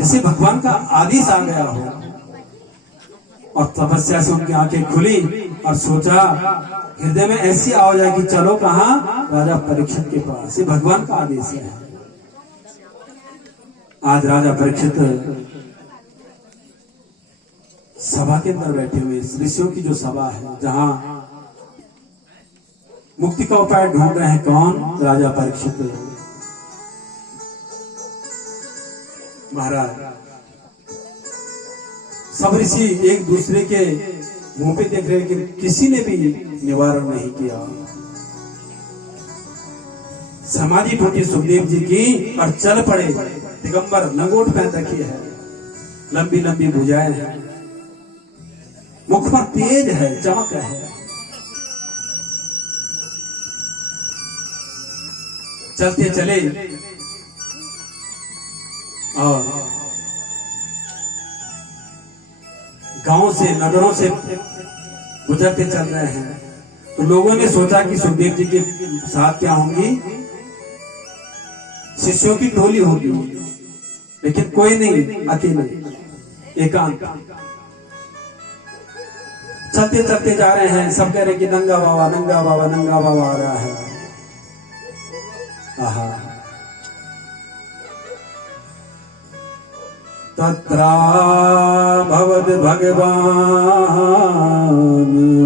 जैसे भगवान का आदेश आ गया हो। और तपस्या से उनकी आंखें खुली और सोचा, हृदय में ऐसी आवाज आई कि चलो कहां? राजा परीक्षित के पास। ये भगवान का आदेश है। आज राजा परीक्षित सभा के अंदर बैठे हुए, ऋषियों की जो सभा है, जहां मुक्ति का उपाय ढूंढ रहे हैं। कौन? राजा परीक्षित महाराज। सब ऋषि एक दूसरे के मुंह पे देख रहे हैं, लेकिन किसी ने भी निवारण नहीं किया। समाधि टूटी सुखदेव जी की और चल पड़े। दिगंबर लंगोट पहन रखी है, लंबी लंबी भुजाएं हैं, मुख पर तेज है, चमक है। चलते चले और गांव से, नगरों से गुजरते चल रहे हैं। तो लोगों ने सोचा कि सुखदेव जी के साथ क्या होंगी? शिष्यों की टोली होगी, लेकिन कोई नहीं, अकेले, एकांत। चलते चलते जा रहे हैं। सब कह रहे कि नंगा बाबा, नंगा बाबा, नंगा बाबा आ रहा है। आहा। तत्रा भवद भगवान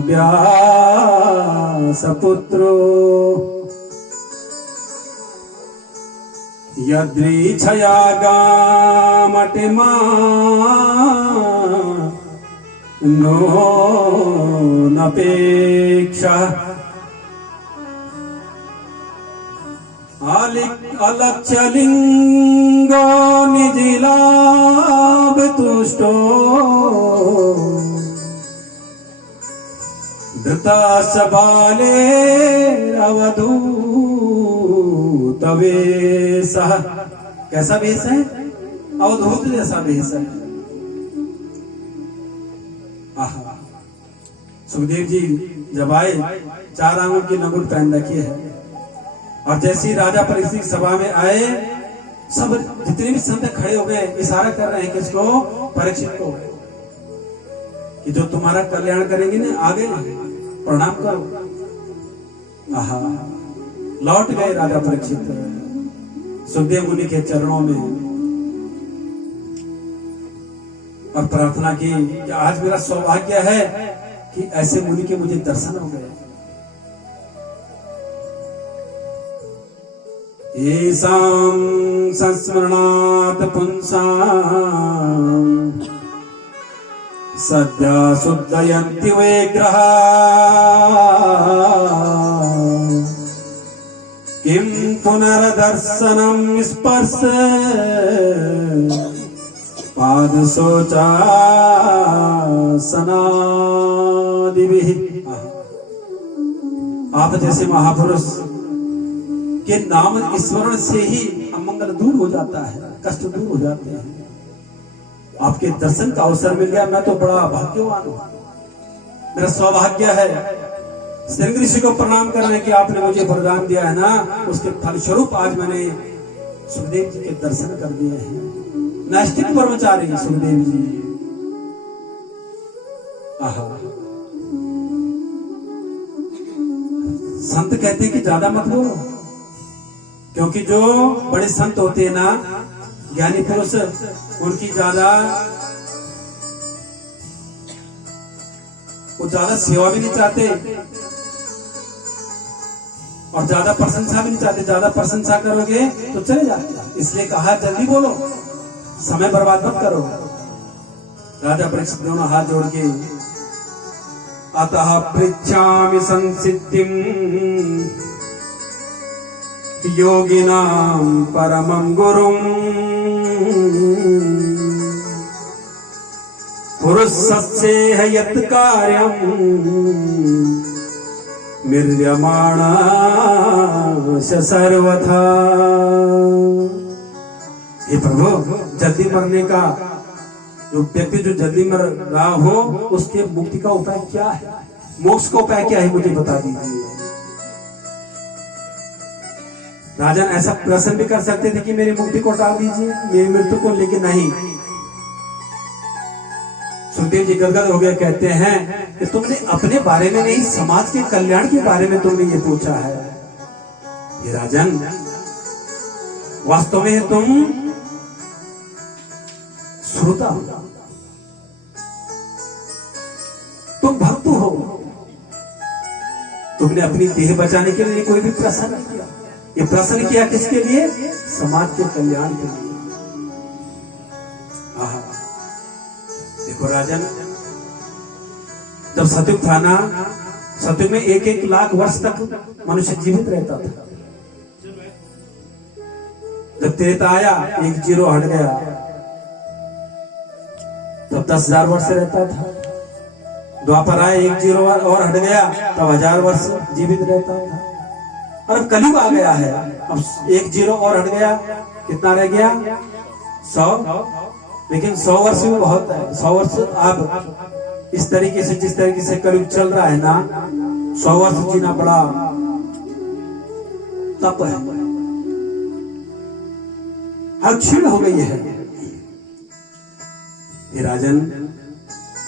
व्यासपुत्रो यदृच्छया गामटिमा नो नपेक्षा अलच्यलिंगो निजिलाभ तुष्टो धृतास बाले अवधूत वेशः। कैसा वेश है? अवधूत जैसा वेश है। सुखदेव जी जब आए, 4 आंगुल की लंगोट पहन रखी है। और जैसे ही राजा परीक्षित सभा में आए, सब जितने भी संत खड़े हो गए, इशारा कर रहे हैं किसको? परीक्षित को, कि जो तुम्हारा कल्याण करेंगे ना, आगे प्रणाम करो। आहा। लौट गए राजा परीक्षित सुखदेव मुनि के चरणों में और प्रार्थना की कि आज मेरा सौभाग्य है कि ऐसे मुनि के मुझे दर्शन हो गए। येषां संस्मरणात् पुंसां सद्या शुद्धयन्ति विग्रहा किं पुनर्दर्शनं स्पर्श पादशौचासनादिभिः। आप जैसे महापुरुष के नाम स्मरण से ही अमंगल दूर हो जाता है, कष्ट दूर हो जाते हैं। आपके दर्शन का अवसर मिल गया, मैं तो बड़ा भाग्यवान हूं। मेरा सौभाग्य है। श्रृंग ऋषि को प्रणाम करने की आपने मुझे वरदान दिया है ना, उसके फलस्वरूप आज मैंने सुखदेव जी के दर्शन कर दिए हैं। नैष्ठिक ब्रह्मचारी सुखदेव जी। आहा। संत कहते हैं कि ज्यादा मत बोलो, क्योंकि जो बड़े संत होते हैं ना, ज्ञानी पुरुष, उनकी वो ज्यादा सेवा भी नहीं चाहते और ज्यादा प्रशंसा भी नहीं चाहते। ज्यादा प्रशंसा करोगे तो चले जाते। इसलिए कहा जल्दी बोलो, समय बर्बाद मत करो। राजा परीक्षित दोनों हाथ जोड़ के, अतः पृच्छामि संसिद्धिं योगिनां परमं गुरुं पुरुषस्येह यत् कार्यं निर्यमाणाश सर्वथा। हे प्रभु, जल्दी मरने का जो व्यक्ति जो जल्दी मर रहा हो, उसके मुक्ति का उपाय क्या है? मोक्ष का उपाय क्या है? मुझे बता दीजिए। राजन ऐसा प्रश्न भी कर सकते थे कि मेरी मुक्ति को टाल दीजिए, मेरी मृत्यु को, लेकिन नहीं। सुखदेव जी गदगद हो गए, कहते हैं कि तुमने अपने बारे में नहीं, समाज के कल्याण के बारे में तुमने ये पूछा है। ये राजन, वास्तव में तुम श्रोता हो, तुम भक्त हो। तुमने अपनी देह बचाने के लिए कोई भी प्रश्न नहीं किया। ये प्रश्न किया किसके लिए? समाज के कल्याण के लिए। आहा, देखो राजन, जब सतयुग था ना, सतयुग में 1-1 लाख वर्ष तक मनुष्य जीवित रहता था। जब त्रेता आया, 1 जीरो हट गया, तब 10,000 वर्ष रहता था। द्वापर आया, 1 जीरो और हट गया, तब 1000 वर्ष जीवित रहता था। और अब कलयुग आ गया है, अब 1 जीरो और हट गया, कितना रह गया? 100। लेकिन 100 वर्ष भी बहुत है। 100 वर्ष अब इस तरीके से, जिस तरीके से कलयुग चल रहा है ना, 100 वर्ष जीना बड़ा तप है, हर क्षीण हो गई है। ये राजन,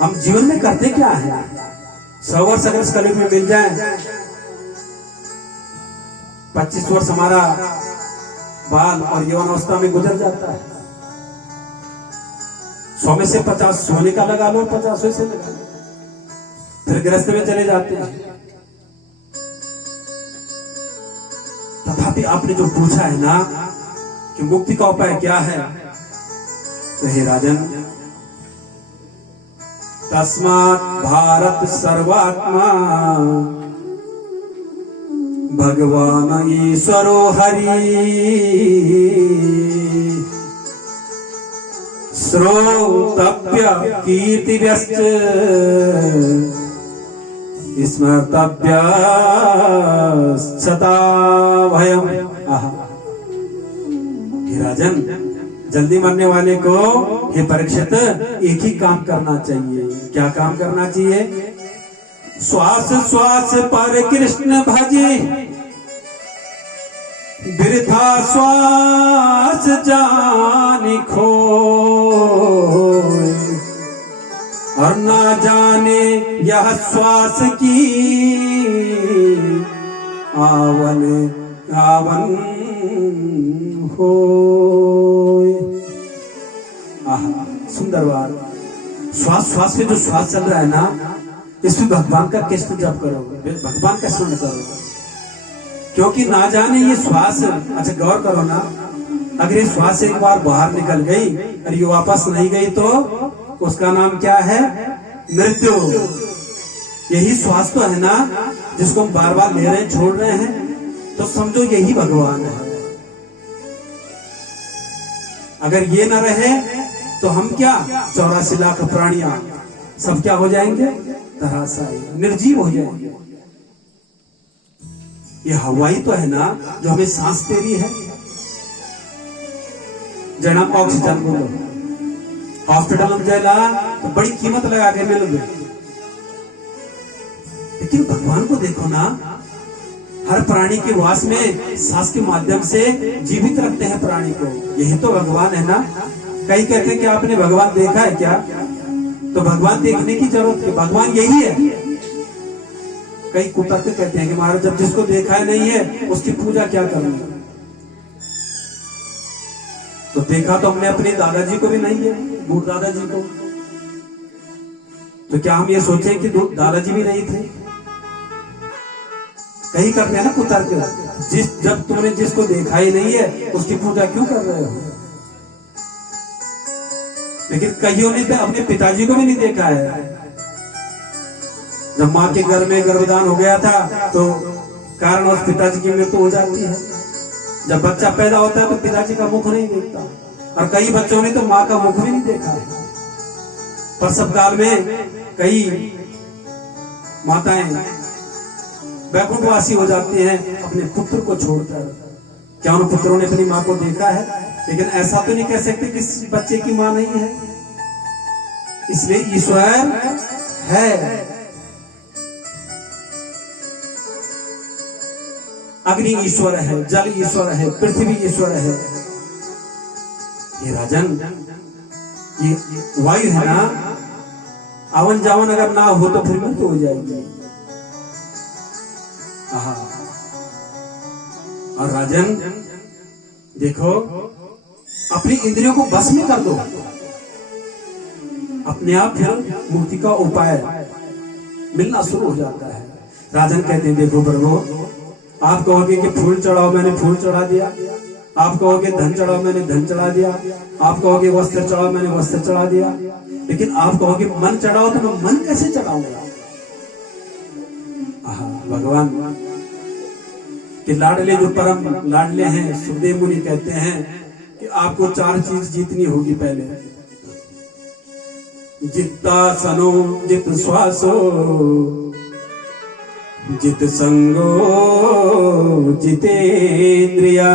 हम जीवन में करते क्या है? 100 वर्ष अगर इस कलयुग में मिल जाए, 25 वर्ष हमारा बाल और यौवन अवस्था में गुजर जाता है। 100 में से 50 सोने का लगा लो, 50 से लगा लो, फिर गृहस्थ में चले जाते हैं। तथापि आपने जो पूछा है ना कि मुक्ति का उपाय क्या है, तो हे राजन, तस्मात् भारत सर्वात्मा भगवान ईश्वरो हरि श्रोतव्य कीर्तिव्यश्च स्मर्तव्य सदा भयम्। हे राजन, जल्दी मरने वाले को हे परीक्षित एक ही काम करना चाहिए। क्या काम करना चाहिए? श्वास श्वास पर कृष्ण भजे, वृथा श्वास जान खोए, और ना जाने यह श्वास की आवन आवन होए। आहा, सुंदर बात। श्वास श्वास में जो श्वास चल रहा है ना, इसमें भगवान का कृष्ण जप करोगे, भगवान का स्मरण करोगे, क्योंकि ना जाने ये श्वास, अच्छा गौर करो ना, अगर ये श्वास एक बार बाहर निकल गई और ये वापस नहीं गई तो उसका नाम क्या है? मृत्यु। यही श्वास तो है ना जिसको हम बार बार ले रहे हैं, छोड़ रहे हैं, तो समझो यही भगवान है। अगर ये ना रहे तो हम क्या, 84 लाख प्राणियां सब क्या हो जाएंगे? धराशायी, निर्जीव हो जाएंगे। ये हवा ही तो है ना जो हमें सांस दे रही है। जना ऑक्सीजन बोलो, हॉस्पिटल में जाएला तो बड़ी कीमत लगा के मिल गई, लेकिन भगवान को देखो ना, हर प्राणी के वास में सांस के माध्यम से जीवित रखते हैं प्राणी को। यही तो भगवान है ना। कई कहते हैं कि आपने भगवान देखा है क्या? तो भगवान देखने की जरूरत है, भगवान यही है। कई कुतर्क कहते हैं कि महाराज जब जिसको देखा नहीं है उसकी पूजा क्या करनी। तो देखा तो हमने अपने दादाजी को भी नहीं है, बूढ़ दादाजी को, तो क्या हम ये सोचे कि दादाजी भी नहीं थे? कहीं करते हैं ना कुतर्क, जब तुमने जिसको देखा ही नहीं है उसकी पूजा क्यों कर रहे हो? लेकिन कईयों ने तो अपने पिताजी को भी नहीं देखा है। जब माँ के घर में गर्भदान हो गया था तो कारण उस पिताजी की मृत्यु हो जाती है। जब बच्चा पैदा होता है तो पिताजी का मुख नहीं देखता, और कई बच्चों ने तो माँ का मुख भी नहीं देखा है। प्रसव काल में कई माताएं वैकुंठवासी हो जाती हैं अपने पुत्र को छोड़कर। क्या उन पुत्रों ने अपनी माँ को देखा है? लेकिन ऐसा तो नहीं कह सकते कि इस बच्चे की माँ नहीं है। इसलिए ईश्वर है। अग्नि ईश्वर है, जल ईश्वर है, पृथ्वी ईश्वर है। ये राजन, ये वायु है ना, आवन जावन अगर ना हो तो फिर मृत्यु हो जाएगी। और राजन देखो, अपनी इंद्रियों को बस में कर दो, अपने आप फिर मुक्ति का उपाय मिलना शुरू हो जाता है। राजन कहते हैं देखो प्रभु, आप कहोगे कि फूल चढ़ाओ, मैंने फूल चढ़ा दिया। आप कहोगे धन चढ़ाओ, मैंने धन चढ़ा दिया। आप कहोगे वस्त्र चढ़ाओ, मैंने वस्त्र चढ़ा दिया। लेकिन आप कहोगे मन चढ़ाओ, तो मैं मन कैसे चढ़ाऊंगा? भगवान कि लाडले जो परम लाडले हैं, सुखदेव मुनि कहते हैं कि आपको 4 चीज जीतनी होगी पहले। जित्ता सनो जित श्वासो, जित संगो जितेन्द्रिया,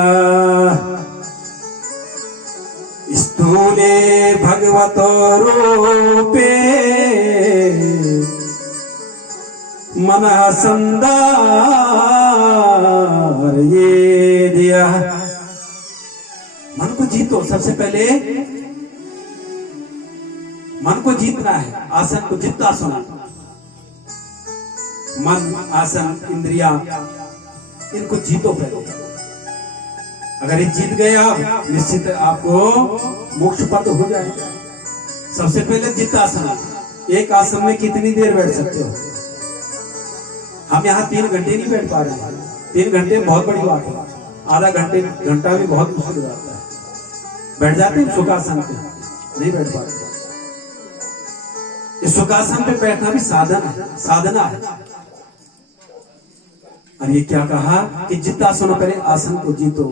स्थूले भगवतो रूपे मनः संदार ये दिया। मन को जीतो, सबसे पहले मन को जीतना है। आसन को जितना सुना, मन, आसन, इंद्रिया, इनको जीतो पहले। अगर ये जीत गए आप, निश्चित आपको मोक्ष पद हो जाएगा। सबसे पहले जितासन। एक आसन में कितनी देर बैठ सकते हो? हम यहाँ 3 घंटे नहीं बैठ पा रहे हैं। 3 घंटे बहुत बड़ी बात है, आधा घंटा भी बहुत मुश्किल हो जाता है। बैठ जाते हैं सुखासन पे, नहीं बैठ पाते। इस सुखासन पे बैठना भी साधना है। और ये क्या कहा कि जितना सुनो पहले आसन को जीतो।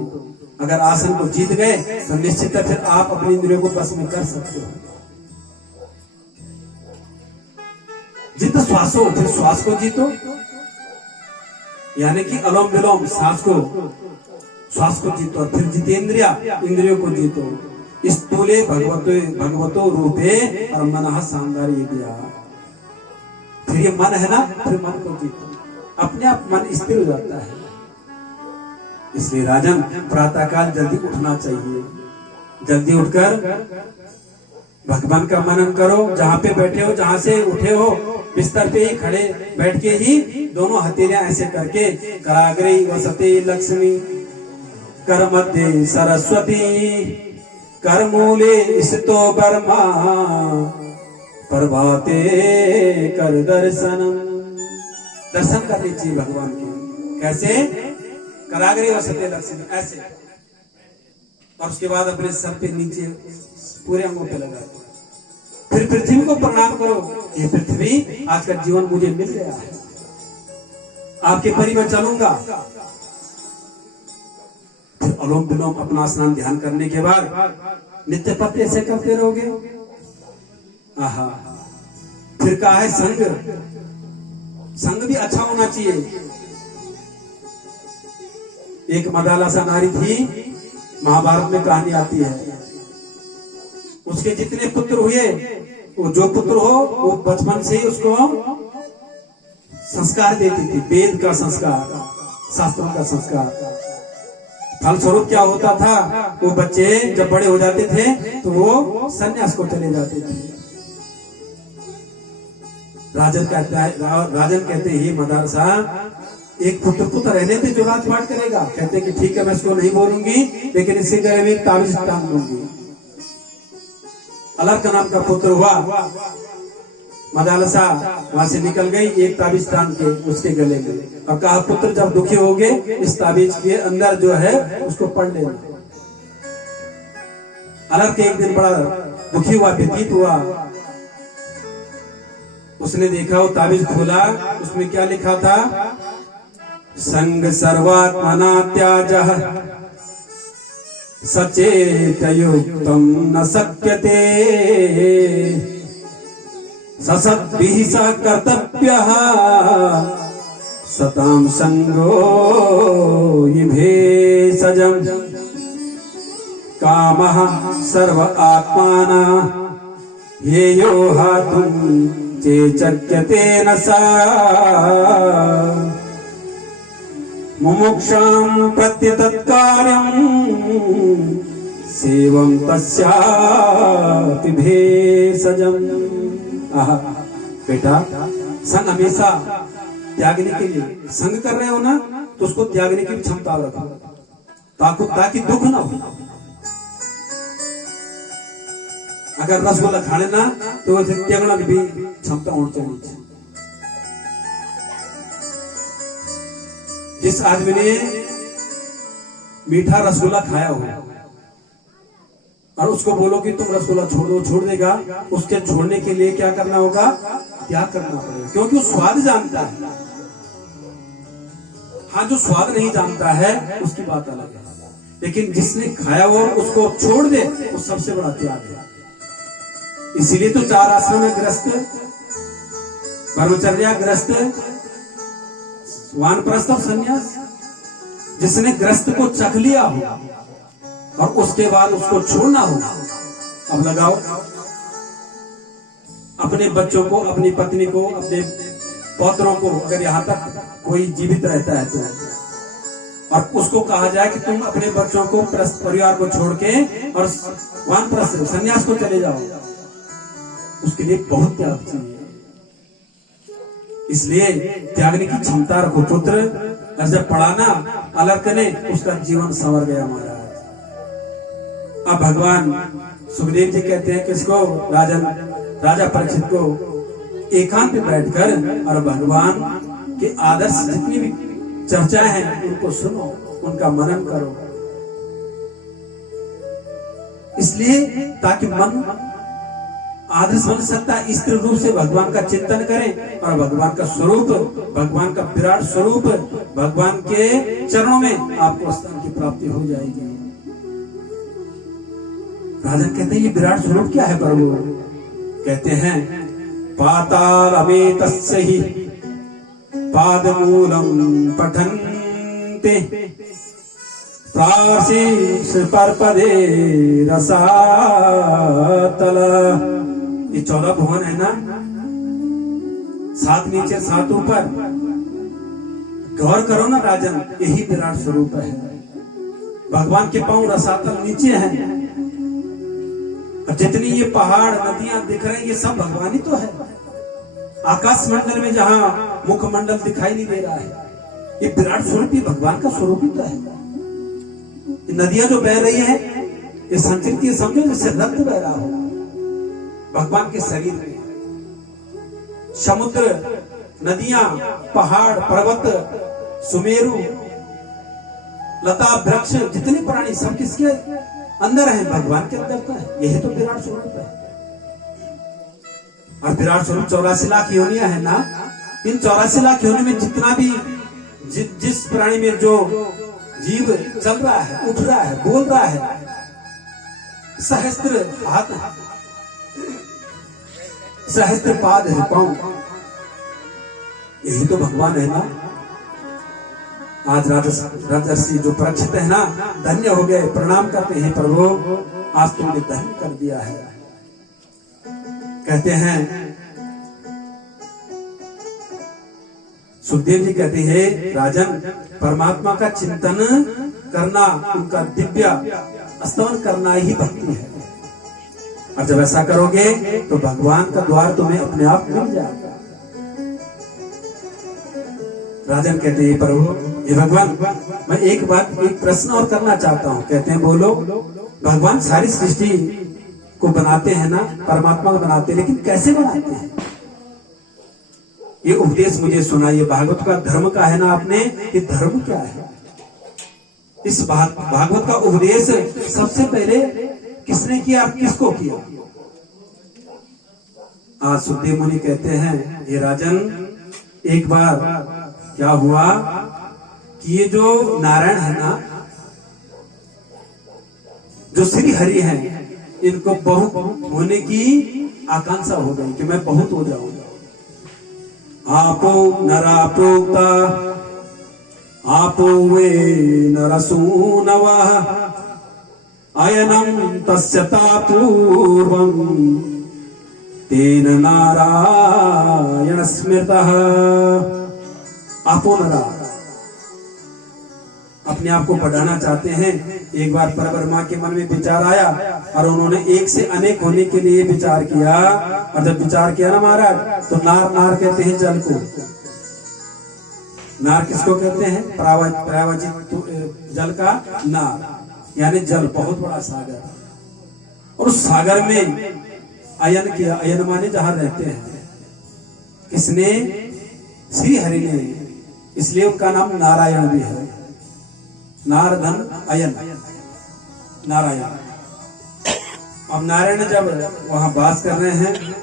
अगर आसन को जीत गए तो निश्चित है फिर आप अपनी इंद्रियों को बस में कर सकते हो। जितना श्वास हो, फिर श्वास को जीतो, यानी कि अनुलोम विलोम श्वास को जीतो। और फिर जितेंद्रिया, इंद्रियों को जीतो। स्थूले भगवतो रूपे और मनः सांदार ये दिया। फिर ये मन है ना, फिर मन को जीतो, अपने आप मन स्थिर हो जाता है। इसलिए राजन, प्रातःकाल जल्दी उठना चाहिए। जल्दी उठकर भगवान का मनन करो। जहां पे बैठे हो, जहां से उठे हो, बिस्तर पे ही खड़े बैठ के ही दोनों हथेलियां ऐसे करके, कराग्रे वसते लक्ष्मी, कर मध्य सरस्वती, कर मूले स्थितो ब्रह्मा, प्रभाते कर दर्शनम। दर्शन कर लीजिए भगवान के। कैसे? कराग्रे वसते लक्ष्मी, ऐसे। और उसके बाद अपने सर पे नीचे पूरे अंगों पे लगा। फिर पृथ्वी को प्रणाम करो। ये पृथ्वी, आज का जीवन मुझे मिल गया है, आपके परी में चलूंगा। फिर अनुलोम विलोम अपना स्नान ध्यान करने के बाद नित्य पत्य ऐसे करते रहोगे। आहा। फिर कहा है संग भी अच्छा होना चाहिए। एक मदालसा नारी थी, महाभारत में कहानी आती है। उसके जितने पुत्र हुए, वो जो पुत्र हो वो बचपन से ही उसको संस्कार देती थी, वेद का संस्कार, शास्त्रों का संस्कार। फलस्वरूप क्या होता था, वो बच्चे जब बड़े हो जाते थे तो वो सन्यास को चले जाते थे। राजन कहते ही मदारसा, एक पुत्र रहने थे जो राजपाट करेगा। कहते कि ठीक है, मैं इसको नहीं बोलूंगी, लेकिन इसके गले में एक ताबीज टांग दूंगी। अलग का नाम का पुत्र हुआ। मदालसा वहां से निकल गई, एक ताबीज टांग के उसके गले में, और कहा पुत्र जब दुखी होगे इस ताबीज के अंदर जो है उसको पढ़ लेना। अलग के एक दिन बड़ा दुखी हुआ, व्यतीत हुआ। उसने देखा, वो ताबीज खोला, उसमें क्या लिखा था? संग सर्वात्मना त्याजः सचेत युक्तम न शक्यते, ससद्भिः सह कर्तव्यः सतां संगो हि भेषजम्, कामः सर्व आत्माना हेयो हातुं चेचक्यते न सा, मुमुक्षां प्रत्यतत्कार्यं सेवं तस्यापि भेषजम्। आहा, बेटा संग हमेशा त्यागने के लिए, संग कर रहे हो ना तो उसको त्यागने की क्षमता रखो, ताकि दुख ना हो। अगर रसगुल्ला खा लेना तो वैसे त्यागना की भी क्षमता होनी चाहिए। जिस आदमी ने मीठा रसगुल्ला खाया हो और उसको बोलो कि तुम रसगुल्ला छोड़ दो, छोड़ देगा। उसके छोड़ने के लिए क्या करना होगा? त्याग करना पड़ेगा, क्योंकि वो स्वाद जानता है। हाँ, जो स्वाद नहीं जानता है उसकी बात अलग है, लेकिन जिसने खाया हो उसको छोड़ दे, वो सबसे बड़ा त्याग है। इसीलिए तो 4 आश्रम में ग्रस्त, ब्रह्मचर्या ग्रस्त, वानप्रस्थ और संन्यास। जिसने ग्रस्त को चख लिया हो और उसके बाद उसको छोड़ना हो, अब लगाओ अपने बच्चों को, अपनी पत्नी को, अपने पौत्रों को, अगर यहां तक कोई जीवित रहता है तो, और उसको कहा जाए कि तुम अपने बच्चों को, परिवार को छोड़ के और वानप्रस्थ संन्यास को चले जाओ, उसके लिए बहुत त्याग चाहिए। इसलिए त्यागने की क्षमता रखो पुत्र। और जब पढ़ाना अलग करे उसका जीवन संवर गया महाराज। अब भगवान सुखदेव जी कहते हैं किसको? राजा परीक्षित को एकांत में बैठकर और भगवान के आदर्श जितनी भी चर्चाएं हैं उनको सुनो, उनका मनन करो, इसलिए ताकि मन आदर्श बन सकता है। स्थिर रूप से भगवान का चिंतन करें और भगवान का स्वरूप, भगवान का विराट स्वरूप, भगवान के चरणों में आपको स्थान की प्राप्ति हो जाएगी। राजन कहते हैं ये विराट स्वरूप क्या है प्रभु? कहते हैं पातालमेतस्य हि पादमूलम पठन्ते प्राशीष परपदे रसातल। ये 14 भुवन है ना, 7 नीचे 7 ऊपर। गौर करो ना राजन, यही विराट स्वरूप है। भगवान के पांव रसातल नीचे हैं, और जितनी ये पहाड़ नदियां दिख रही ये सब भगवान ही तो है। आकाश मंडल में जहां मुखमंडल दिखाई नहीं दे रहा है, ये विराट स्वरूप ही भगवान का स्वरूप ही तो है। नदियां जो बह रही हैं ये संचित की, समझो जैसे रक्त बह रहा हो भगवान के शरीर में। समुद्र, नदियां, पहाड़, पर्वत, सुमेरु, लता, वृक्ष, जितने प्राणी सब किसके अंदर है? भगवान के अंदर तो है। यही तो विराट स्वरूप है। और विराट स्वरूप 84 लाख योनियां है ना। इन 84 लाख योनि में जितना भी जिस प्राणी में जो जीव चल रहा है, उठ रहा है, बोल रहा है, सहस्त्र हाथ है, सहस्त्र पाद है, पांव, यही तो भगवान है ना। आज राजर्षि जो परीक्षित है ना, धन्य हो गए, प्रणाम करते हैं प्रभु, आज तुमने धन्य कर दिया है। कहते हैं सुखदेव जी कहते हैं राजन, परमात्मा का चिंतन करना, उनका दिव्य स्तवन करना ही भक्ति है। और जब ऐसा करोगे तो भगवान का द्वार तुम्हें अपने आप मिल जाएगा। राजन कहते हैं प्रभु, ये भगवान, मैं एक प्रश्न और करना चाहता हूँ। कहते हैं बोलो। भगवान सारी सृष्टि को बनाते हैं ना, परमात्मा को बनाते हैं, लेकिन कैसे बनाते हैं? ये उपदेश मुझे सुनाइए। भागवत का धर्म का है ना आपने, ये धर्म क्या है? इस भागवत का उपदेश सबसे पहले किसने किया, किसको किया? आज सुखदेव मुनि कहते हैं ये राजन, एक बार क्या हुआ कि ये जो नारायण है ना, जो श्री हरि हैं, इनको बहुत होने की आकांक्षा हो गई कि मैं बहुत हो जाऊंगा। आपो नरा प्रोक्ता आपो वे नरसूनवः अयनम तस्यता पूर्वं तेन नारायण स्मृतः। आपो नरा, अपने आप को बढ़ाना चाहते हैं। एक बार परब्रह्मा के मन में विचार आया और उन्होंने एक से अनेक होने के लिए विचार किया। और जब विचार किया ना महाराज, तो नार नार कहते हैं जल को। नार किसको कहते हैं? प्रायवाचिक जल का नार, यानी जल बहुत बड़ा सागर। और उस सागर में अयन किया। अयन माने जहां रहते हैं। किसने? श्री हरि ने। इसलिए उनका नाम नारायण भी है। नारधन अयन, नारायण। अब नारायण जब वहां वास कर रहे हैं,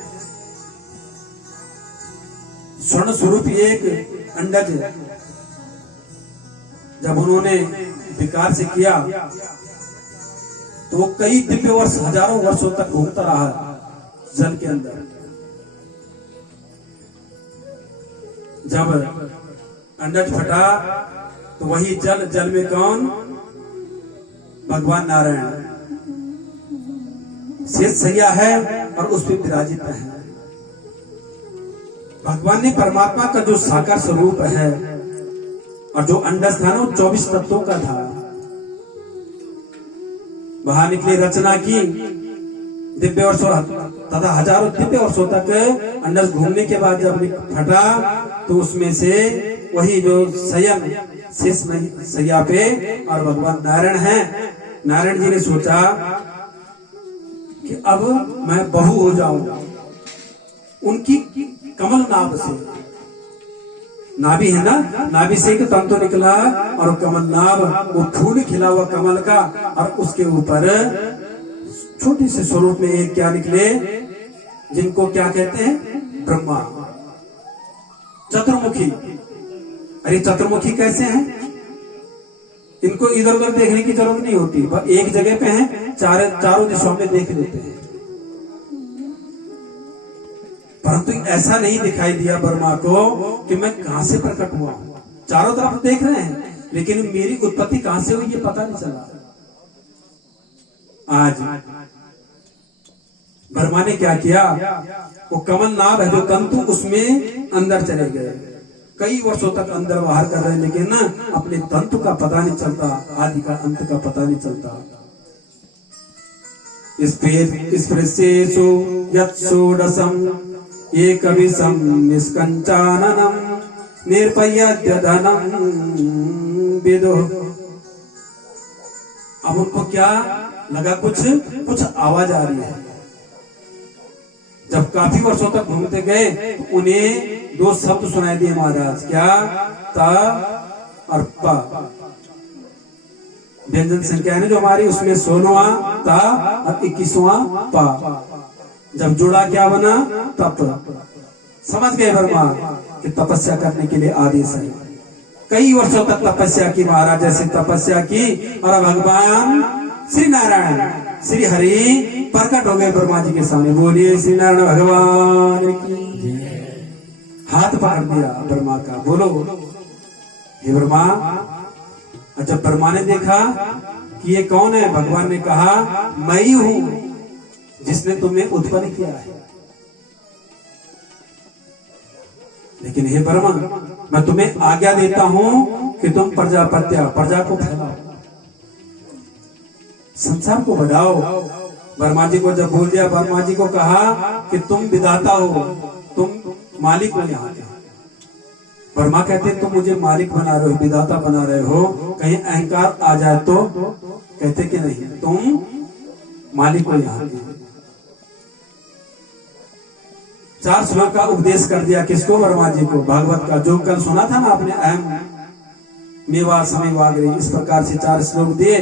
स्वर्ण स्वरूप एक अंडज जब उन्होंने विकार से किया, तो वो कई दिव्य वर्ष, हजारों वर्षों तक घूमता रहा जल के अंदर। जब अंडज फटा, तो वही जल में कौन? भगवान नारायण शेष सैया है और उस पर विराजित है। भगवान ने परमात्मा का जो साकार स्वरूप है और जो अंडज था ना, वो 24 तत्वों का था। बाहर निकली, रचना की, दिव्य वर्षों तथा हजारों दिव्य वर्षों तक अंडज घूमने के बाद जब फटा, तो उसमें से वही जो शयन शेष सैया पे और भगवान नारायण है। नारायण जी ने सोचा कि अब मैं बहू हो जाऊंगा। उनकी कमल नाभ से, नाभि है ना, नाभि से एक तंतु निकला और कमल नाभ, वो फूल खिला हुआ कमल का, और उसके ऊपर छोटे से स्वरूप में एक क्या निकले, जिनको क्या कहते हैं? ब्रह्मा। चतुर्मुखी। अरे चतुर्मुखी कैसे हैं? इनको इधर उधर देखने की जरूरत नहीं होती, एक जगह पे हैं, चारों दिशाओं में देख लेते हैं। परंतु ऐसा नहीं दिखाई दिया ब्रह्मा को कि मैं कहां से प्रकट हुआ हूं। चारों तरफ देख रहे हैं, लेकिन मेरी उत्पत्ति कहां से हुई ये पता नहीं चला। आज ब्रह्मा ने क्या किया? वो कमल नाभ है जो तंतु, उसमें अंदर चले गए। कई वर्षों तक अंदर बाहर कर रहे हैं, लेकिन ना अपने तंतु का पता नहीं चलता, आदि का अंत का पता नहीं चलता। स्पृशेषु यत्षोडशम् एकविशम् निष्कञ्चाननम् निर्पय्यधनम् विदुः। अब उनको क्या लगा? कुछ आवाज आ रही है। जब काफी वर्षों तक घूमते गए, तो उन्हें दो शब्द सुनाई दिए महाराज। क्या? ता और पा। व्यंजन संख्या है जो हमारी, उसमें 16वां ता और 21वां पा। जब जुड़ा क्या बना? तप। समझ गए ब्रह्मा कि तपस्या करने के लिए आदेश है। कई वर्षों तक तपस्या की महाराज, जैसे तपस्या की, और भगवान श्री नारायण श्री हरि प्रकट हो गए ब्रह्मा जी के सामने। बोलिए श्री नारायण भगवान की। हाथ पकड़ दिया ब्रह्मा का, बोलो हे ब्रह्मा। जब ब्रह्मा ने देखा कि ये कौन है, भगवान ने कहा मैं ही हूं जिसने तुम्हें उत्पन्न किया है। लेकिन हे ब्रह्मा, मैं तुम्हें आज्ञा देता हूं कि तुम प्रजा को फैलाओ, संसार को बढ़ाओ। ब्रह्मा जी को जब बोल दिया, ब्रह्मा जी को कहा कि तुम विधाता हो, तुम मालिक हो यहाँ के। ब्रह्मा कहते तुम मुझे मालिक बना रहे हो, विधाता बना रहे हो, कहीं अहंकार आ जाए तो? कहते कि नहीं, तुम मालिक हो यहाँ के। 4 श्लोक का उपदेश कर दिया। किसको? ब्रह्मा जी को। भागवत का जो कल सुना था ना आपने, अहम मेवा समय वागरे, इस प्रकार से 4 श्लोक दिए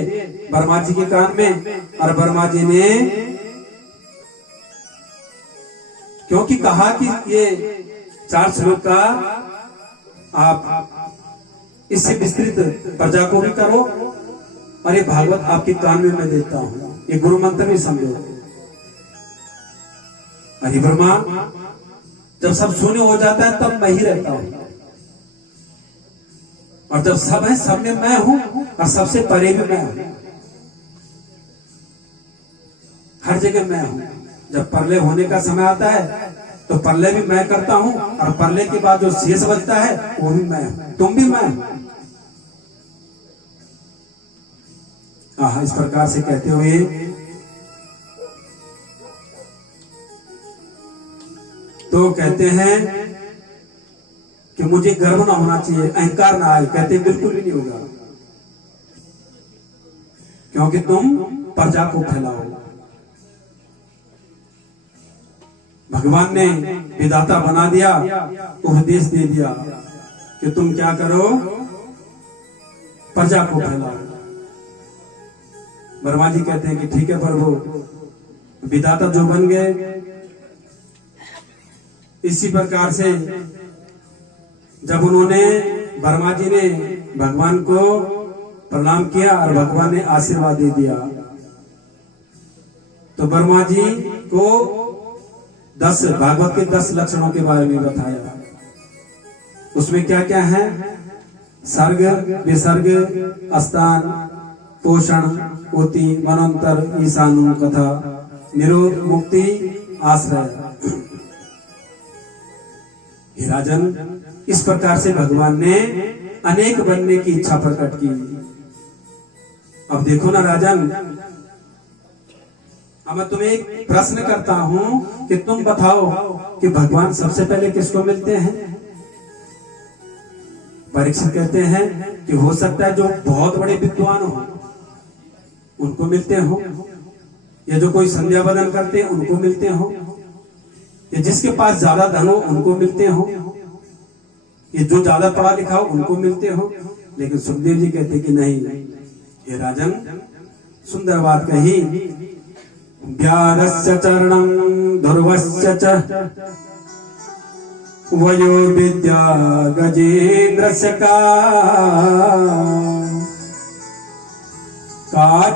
ब्रह्मा जी के कान में। और ब्रह्मा जी ने क्योंकि कहा कि ये 4 श्लोक का आप इससे विस्तृत प्रजा को भी करो, और ये भागवत आपके कान में मैं देता हूं, ये गुरु मंत्र भी समझो। अरे ब्रह्मा, जब सब शून्य हो जाता है तब मैं ही रहता हूं, और जब सब है सब में मैं हूं, और सबसे परे भी मैं हूं, हर जगह मैं हूं। जब प्रलय होने का समय आता है तो प्रलय भी मैं करता हूं, और प्रलय के बाद जो शेष बचता है वो भी मैं हूं, तुम भी मैं हूं। इस प्रकार से कहते हुए तो कहते हैं कि मुझे गर्व ना होना चाहिए, अहंकार ना आए। कहते बिल्कुल भी नहीं होगा, क्योंकि तुम प्रजा को फैलाओ। भगवान ने विधाता बना दिया, उपदेश दे दिया कि तुम क्या करो, प्रजा को फैलाओ। वर्मा जी कहते हैं कि ठीक है प्रभु, विधाता जो बन गए। इसी प्रकार से जब उन्होंने, वर्मा जी ने भगवान को प्रणाम किया और भगवान ने आशीर्वाद दे दिया, तो वर्मा जी को 10 भागवत के 10 लक्षणों के बारे में बताया। उसमें क्या क्या है? सर्ग, विसर्ग, स्थान, पोषण, उति, मनोन्तर, ईशानु, कथा, निरोध, मुक्ति, आश्रय। हे राजन, इस प्रकार से भगवान ने अनेक बनने की इच्छा प्रकट की। अब देखो ना राजन, अब मैं तुम्हें एक प्रश्न करता हूं कि तुम बताओ कि भगवान सबसे पहले किसको मिलते हैं? परीक्षित कहते हैं कि हो सकता है जो बहुत बड़े विद्वान हो उनको मिलते हो, या जो कोई संध्या वंदन करते हैं उनको मिलते हो, या जिसके पास ज्यादा धन हो उनको मिलते हो, ये जो ज्यादा पढ़ा लिखा हो उनको मिलते हो। लेकिन सुखदेव जी कहते कि नहीं, ये राजन सुंदर बात कही। व्याधस्य चरणं ध्रुवस्य च वयो विद्या गजेन्द्रस्य का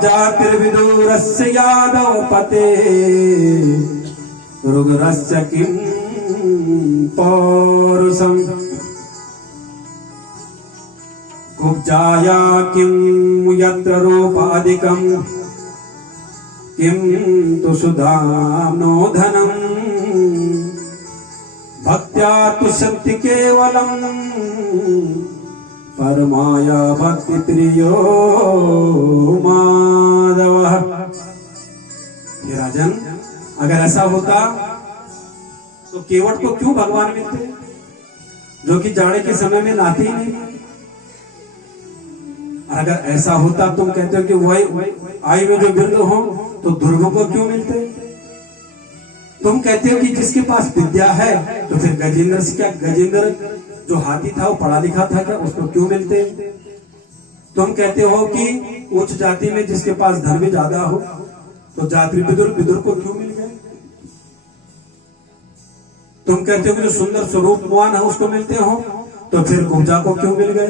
जातिर्विदुरस्य यादव पते रुद्रस्य किं पौरुषम् कुब्जाया किं यत्र रूपादिकम् किं तु सुधाम्नो धनम् भक्त्या तु शक्ति केवलम् परमाया भक्ति प्रियो माधवः। हे राजन, अगर ऐसा होता तो केवट को क्यों भगवान मिलते, जो कि जाड़े के समय में नहाते ही नहीं? अगर ऐसा होता, तुम कहते हो कि वही आयु में जो वृद्ध हो तो ध्रुव को क्यों मिलते? तुम कहते हो कि जिसके पास विद्या है तो फिर गजेंद्र से क्या, गजेंद्र जो हाथी था वो पढ़ा लिखा था क्या, उसको क्यों मिलते? तुम कहते हो कि उच्च जाति में जिसके पास धन भी ज्यादा हो तो जाति विदुर को क्यों मिल गए? तुम कहते हो कि जो सुंदर स्वरूपवान है उसको मिलते हो तो फिर कुब्जा को क्यों मिल गए?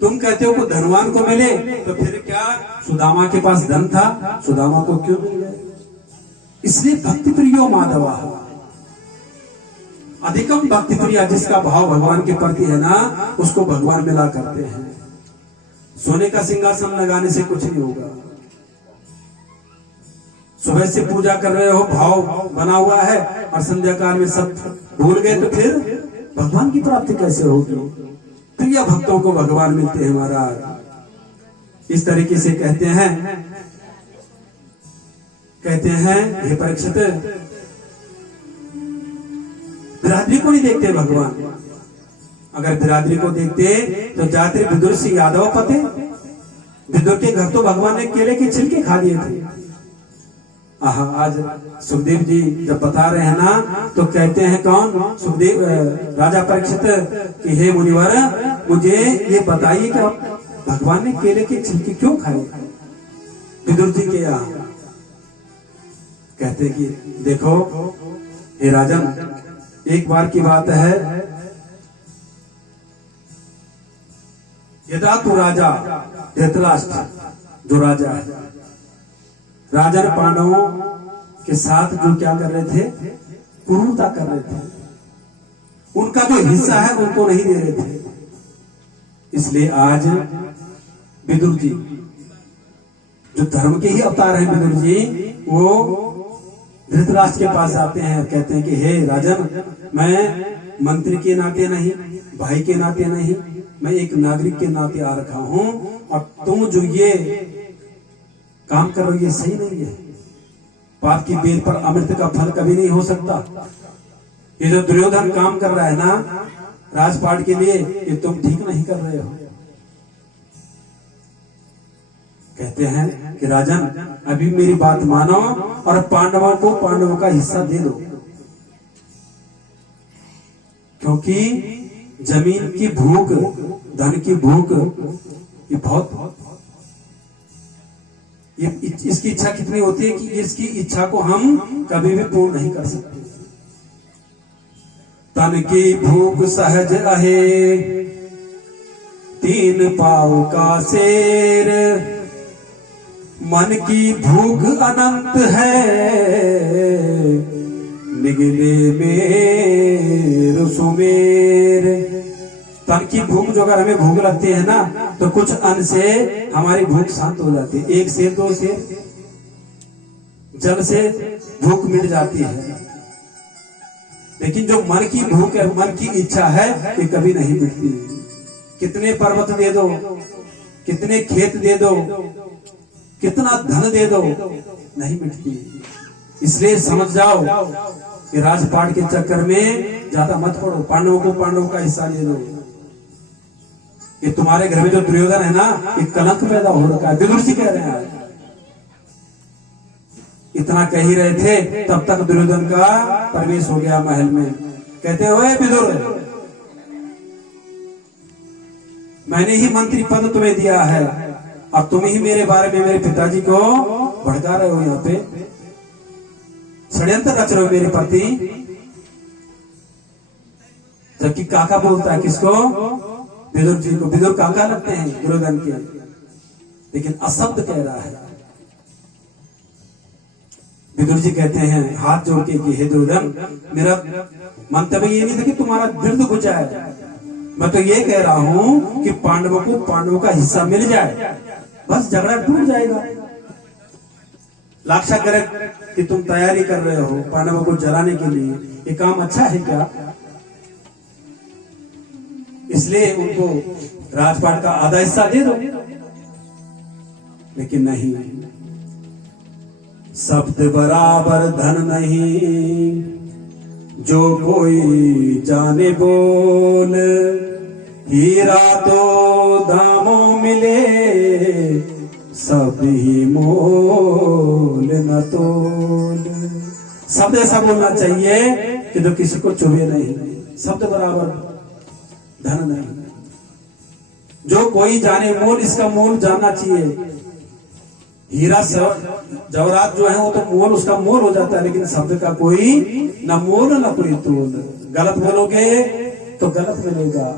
तुम कहते हो कि धनवान को मिले तो फिर क्या सुदामा के पास धन था, सुदामा को क्यों मिल गए? इसलिए भक्ति प्रियो माधवा, अधिकम भक्ति प्रिया, जिसका भाव भगवान के प्रति है ना उसको भगवान मिला करते हैं। सोने का सिंहासन लगाने से कुछ नहीं होगा। सुबह से पूजा कर रहे हो, भाव बना हुआ है, और संध्या काल में सब भूल गए तो फिर भगवान की प्राप्ति कैसे होगी? प्रिय भक्तों को भगवान मिलते हैं महाराज। इस तरीके से कहते हैं हे परीक्षित, बिरादरी को नहीं देखते भगवान। अगर बिरादरी को देखते तो जाते विदुर से यादव पते। विदुर के घर तो भगवान ने केले के छिलके खा लिए थे। आज सुखदेव जी जब बता रहे हैं ना तो कहते हैं कौन, सुखदेव राजा परीक्षित कि हे मुनिवर, मुझे ये बताइए कि भगवान ने केले के छिलके क्यों खाए विदुर जी के यहाँ? कहते कि देखो हे राजन, एक बार की बात है, यदा तू राजा धृतराष्ट्र जो राजा है, राजा पांडवों के साथ जो क्या कर रहे थे, क्रूरता कर रहे थे। उनका जो हिस्सा है उनको नहीं दे रहे थे। इसलिए आज विदुर जी जो धर्म के ही अवतार हैं, विदुर जी वो धृतराष्ट्र के पास आते हैं, कहते हैं कि हे राजन, मैं मंत्री के नाते नहीं, भाई के नाते नहीं, मैं एक नागरिक के नाते आ रखा हूं अब तुम जो ये काम कर रहे हो ये सही नहीं है। पाप की बेल पर अमृत का फल कभी नहीं हो सकता। ये जो दुर्योधन काम कर रहा है ना राजपाट के लिए, ये तुम ठीक नहीं कर रहे हो। कहते हैं कि राजन अभी मेरी बात मानो और पांडवों को पांडवों का हिस्सा दे दो, क्योंकि जमीन की भूख, धन की भूख ये बहुत, ये इसकी इच्छा कितनी होती है कि इसकी इच्छा को हम कभी भी पूर्ण नहीं कर सकते। तन की भूख सहज अहे, तीन पाव का शेर, मन की भूख अनंत है, निगले मेर सुमेर। तन की भूख जो अगर हमें भूख लगती है ना तो कुछ अन्न से हमारी भूख शांत हो जाती है। एक शेर दो शेर जल से भूख मिट जाती है, लेकिन जो मन की भूख है, मन की इच्छा है, ये कभी नहीं मिटती। कितने पर्वत दे दो, कितने खेत दे दो, कितना धन दे दो, नहीं मिटती। इसलिए समझ जाओ कि राजपाट के चक्कर में ज्यादा मत पड़ो। पांडवों को पांडवों का हिस्सा दे दो। ये तुम्हारे घर में जो दुर्योधन है ना, ये कलंक पैदा हो रखा है। विदुर जी कह रहे हैं, इतना कह ही रहे थे तब तक दुर्योधन का प्रवेश हो गया महल में। कहते हुए विदुर, मैंने ही मंत्री पद तुम्हें दिया है, अब तुम ही मेरे बारे में मेरे पिताजी को भड़का रहे हो, यहाँ पे षड्यंत्र रच रहे हो मेरे प्रति। जबकि काका बोलता है किसको? विदुर जी को। विदुर काका लगते हैं दुर्योधन के, लेकिन अशब्द कह रहा है। विदुर जी कहते हैं हाथ जोड़ के कि हे दुर्योधन, मेरा मंतव्य ये नहीं था कि तुम्हारा दिल घुस जाए, मैं तो ये कह रहा हूं कि पांडवों को पांडवों का हिस्सा मिल जाए, बस झगड़ा टूट जाएगा। लाक्षा ग्रह कि तुम तैयारी कर रहे हो पांडवों को जलाने के लिए, ये काम अच्छा है क्या? इसलिए उनको राजपाट का आधा हिस्सा दे दो। लेकिन नहीं, शब्द बराबर धन नहीं, जो कोई जाने बोल, हीरा तो दामों मिले, सब ही मोल न तोल। शब्द ऐसा बोलना चाहिए कि जो किसी को चुभे नहीं। शब्द बराबर धन नहीं, जो कोई जाने मोल, इसका मोल जानना चाहिए। हीरा जवाहरात जो है वो तो मोल, उसका मोल हो जाता है, लेकिन शब्द का कोई न मोल न कोई तोल। गलत बोलोगे तो गलत मिलेगा।